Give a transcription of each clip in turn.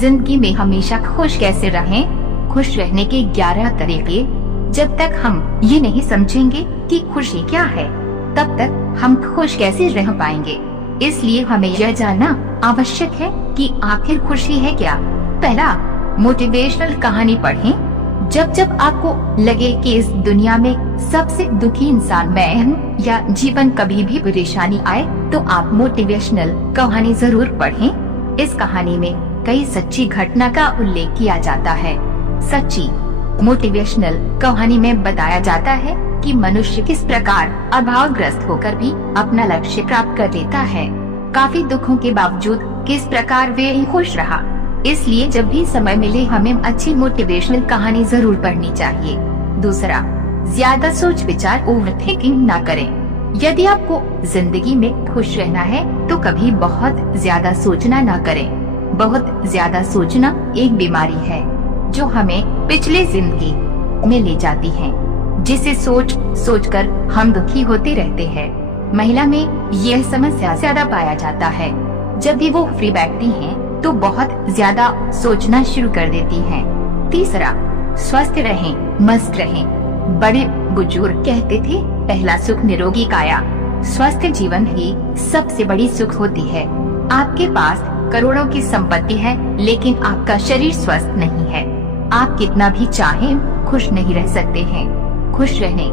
जिंदगी में हमेशा खुश कैसे रहें? खुश रहने के 11 तरीके। जब तक हम ये नहीं समझेंगे कि खुशी क्या है, तब तक हम खुश कैसे रह पाएंगे। इसलिए हमें यह जानना आवश्यक है कि आखिर खुशी है क्या। पहला, मोटिवेशनल कहानी पढ़ें। जब जब आपको लगे कि इस दुनिया में सबसे दुखी इंसान मैं हूँ या जीवन कभी भी परेशानी आए, तो आप मोटिवेशनल कहानी जरूर पढ़ें। इस कहानी में कई सच्ची घटना का उल्लेख किया जाता है। सच्ची मोटिवेशनल कहानी में बताया जाता है कि मनुष्य किस प्रकार अभावग्रस्त होकर भी अपना लक्ष्य प्राप्त कर लेता है। काफी दुखों के बावजूद किस प्रकार वे खुश रहा। इसलिए जब भी समय मिले हमें अच्छी मोटिवेशनल कहानी जरूर पढ़नी चाहिए। दूसरा, ज्यादा सोच विचार ओवरथिंकिंग ना करें। यदि आपको जिंदगी में खुश रहना है तो कभी बहुत ज्यादा सोचना ना करें। बहुत ज्यादा सोचना एक बीमारी है जो हमें पिछले जिंदगी में ले जाती है, जिसे सोच कर हम दुखी होते रहते हैं। महिला में यह समस्या ज्यादा पाया जाता है। जब भी वो फ्री बैठती हैं तो बहुत ज्यादा सोचना शुरू कर देती हैं। तीसरा, स्वस्थ रहें, मस्त रहें। बड़े बुजुर्ग कहते थे, पहला सुख निरोगी काया। स्वस्थ जीवन ही सबसे बड़ी सुख होती है। आपके पास करोड़ों की संपत्ति है, लेकिन आपका शरीर स्वस्थ नहीं है, आप कितना भी चाहें खुश नहीं रह सकते हैं। खुश रहने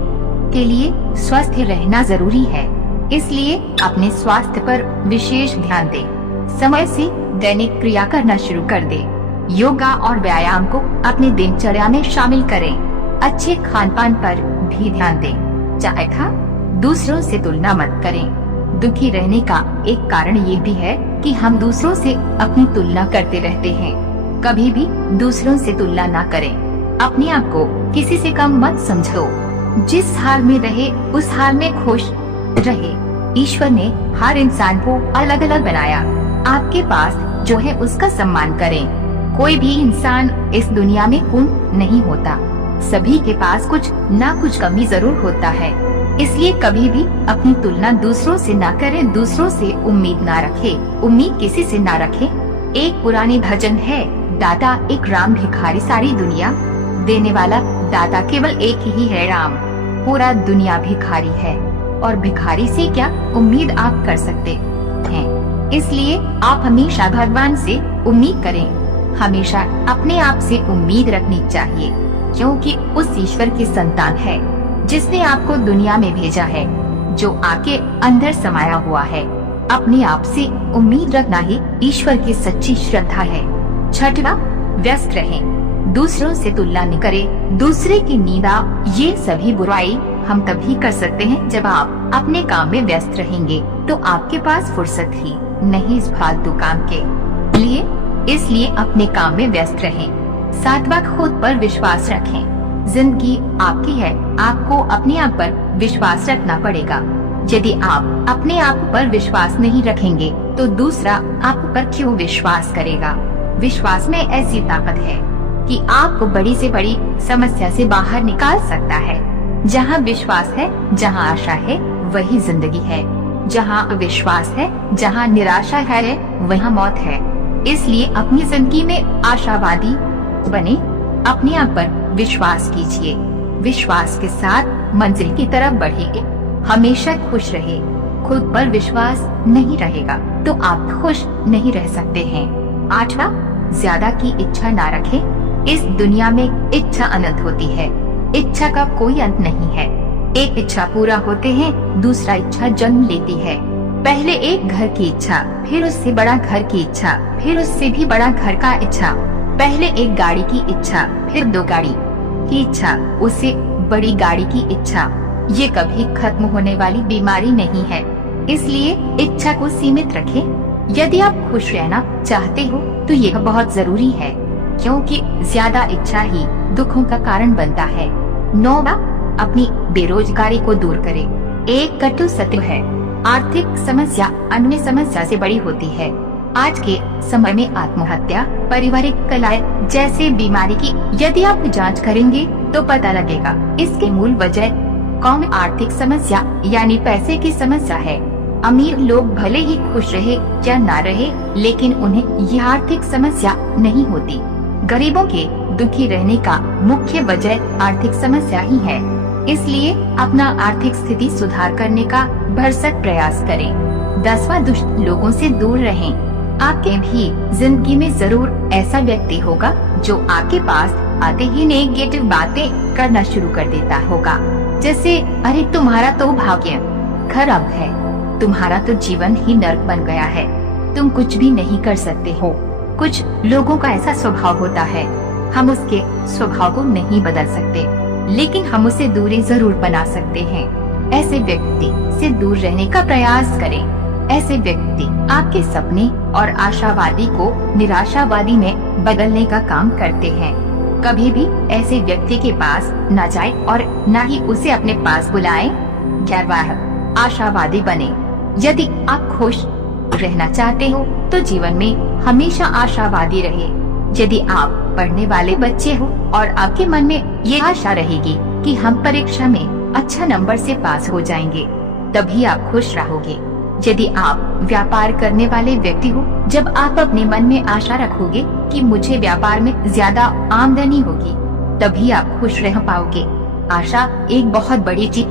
के लिए स्वस्थ रहना जरूरी है, इसलिए अपने स्वास्थ्य पर विशेष ध्यान दें। समय से दैनिक क्रिया करना शुरू कर दें। योगा और व्यायाम को अपनी दिनचर्या में शामिल करें। अच्छे खान पान पर भी ध्यान दें। चौथा, दूसरों से तुलना मत करें। दुखी रहने का एक कारण ये भी है कि हम दूसरों से अपनी तुलना करते रहते हैं। कभी भी दूसरों से तुलना ना करें। अपने आप को किसी से कम मत समझो। जिस हाल में रहे उस हाल में खुश रहे। ईश्वर ने हर इंसान को अलग अलग बनाया। आपके पास जो है उसका सम्मान करें। कोई भी इंसान इस दुनिया में पूर्ण नहीं होता। सभी के पास कुछ ना कुछ कमी जरूर होता है। इसलिए कभी भी अपनी तुलना दूसरों से ना करें। दूसरों से उम्मीद ना रखें। उम्मीद किसी से ना रखें। एक पुरानी भजन है, दाता एक राम भिखारी सारी दुनिया। देने वाला दाता केवल एक ही है राम। पूरा दुनिया भिखारी है और भिखारी से क्या उम्मीद आप कर सकते हैं। इसलिए आप हमेशा भगवान से उम्मीद करें। हमेशा अपने आप से उम्मीद रखनी चाहिए, क्योंकि उस ईश्वर की संतान है जिसने आपको दुनिया में भेजा है, जो आपके अंदर समाया हुआ है। अपने आप से उम्मीद रखना ही ईश्वर की सच्ची श्रद्धा है। छठवां, व्यस्त रहें। दूसरों से तुलना न करें। दूसरे की निंदा, ये सभी बुराई हम तभी कर सकते हैं जब आप अपने काम में व्यस्त रहेंगे, तो आपके पास फुर्सत ही नहीं इस फालतू काम के लिए। इसलिए अपने काम में व्यस्त रहें। सातवां, खुद पर विश्वास रखें। जिंदगी आपकी है, आपको अपने आप पर विश्वास रखना पड़ेगा। यदि आप अपने आप पर विश्वास नहीं रखेंगे तो दूसरा आप पर क्यों विश्वास करेगा। विश्वास में ऐसी ताकत है कि आपको बड़ी से बड़ी समस्या से बाहर निकाल सकता है। जहाँ विश्वास है, जहाँ आशा है, वही जिंदगी है। जहाँ अविश्वास है, जहाँ निराशा है, वहाँ मौत है। इसलिए अपनी जिंदगी में आशावादी बने। अपने आप पर विश्वास कीजिए। विश्वास के साथ मंजिल की तरफ बढ़िए। हमेशा खुश रहे। खुद पर विश्वास नहीं रहेगा तो आप खुश नहीं रह सकते हैं। आठवां, ज्यादा की इच्छा ना रखें। इस दुनिया में इच्छा अनंत होती है। इच्छा का कोई अंत नहीं है। एक इच्छा पूरा होते हैं, दूसरा इच्छा जन्म लेती है। पहले एक घर की इच्छा, फिर उससे बड़ा घर की इच्छा, फिर उससे भी बड़ा घर का इच्छा। पहले एक गाड़ी की इच्छा, फिर 2 गाड़ी की इच्छा, उससे बड़ी गाड़ी की इच्छा। ये कभी खत्म होने वाली बीमारी नहीं है। इसलिए इच्छा को सीमित रखें। यदि आप खुश रहना चाहते हो तो यह बहुत जरूरी है, क्योंकि ज्यादा इच्छा ही दुखों का कारण बनता है। 9वां, अपनी बेरोजगारी को दूर करें। एक कटु सत्य है, आर्थिक समस्या अन्य समस्या से बड़ी होती है। आज के समय में आत्महत्या, पारिवारिक कलह जैसे बीमारी की यदि आप जांच करेंगे तो पता लगेगा इसकी मूल वजह कौन आर्थिक समस्या यानी पैसे की समस्या है। अमीर लोग भले ही खुश रहे या ना रहे, लेकिन उन्हें यह आर्थिक समस्या नहीं होती। गरीबों के दुखी रहने का मुख्य वजह आर्थिक समस्या ही है। इसलिए अपना आर्थिक स्थिति सुधार करने का भरसक प्रयास करें। 10वां, दुष्ट लोगों से दूर रहें। आपके भी जिंदगी में जरूर ऐसा व्यक्ति होगा जो आपके पास आते ही नेगेटिव बातें करना शुरू कर देता होगा, जैसे अरे तुम्हारा तो भाग्य खराब है, तुम्हारा तो जीवन ही नर्क बन गया है, तुम कुछ भी नहीं कर सकते हो। कुछ लोगों का ऐसा स्वभाव होता है, हम उसके स्वभाव को नहीं बदल सकते, लेकिन हम उसे दूरी जरूर बना सकते हैं। ऐसे व्यक्ति से दूर रहने का प्रयास करें। ऐसे व्यक्ति आपके सपने और आशावादी को निराशावादी में बदलने का काम करते हैं। कभी भी ऐसे व्यक्ति के पास न जाए और न ही उसे अपने पास बुलाएं। 11वां, आशावादी बने। यदि आप खुश रहना चाहते हो तो जीवन में हमेशा आशावादी रहे। यदि आप पढ़ने वाले बच्चे हो और आपके मन में ये आशा रहेगी कि हम परीक्षा में अच्छा नंबर से पास हो जाएंगे, तभी आप खुश रहोगे। यदि आप व्यापार करने वाले व्यक्ति हो, जब आप अपने मन में आशा रखोगे कि मुझे व्यापार में ज्यादा आमदनी होगी, तभी आप खुश रह पाओगे। आशा एक बहुत बड़ी चीज